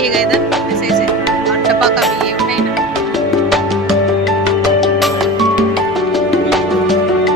ही गए इधर ऐसे ऐसे और डब्बा का भी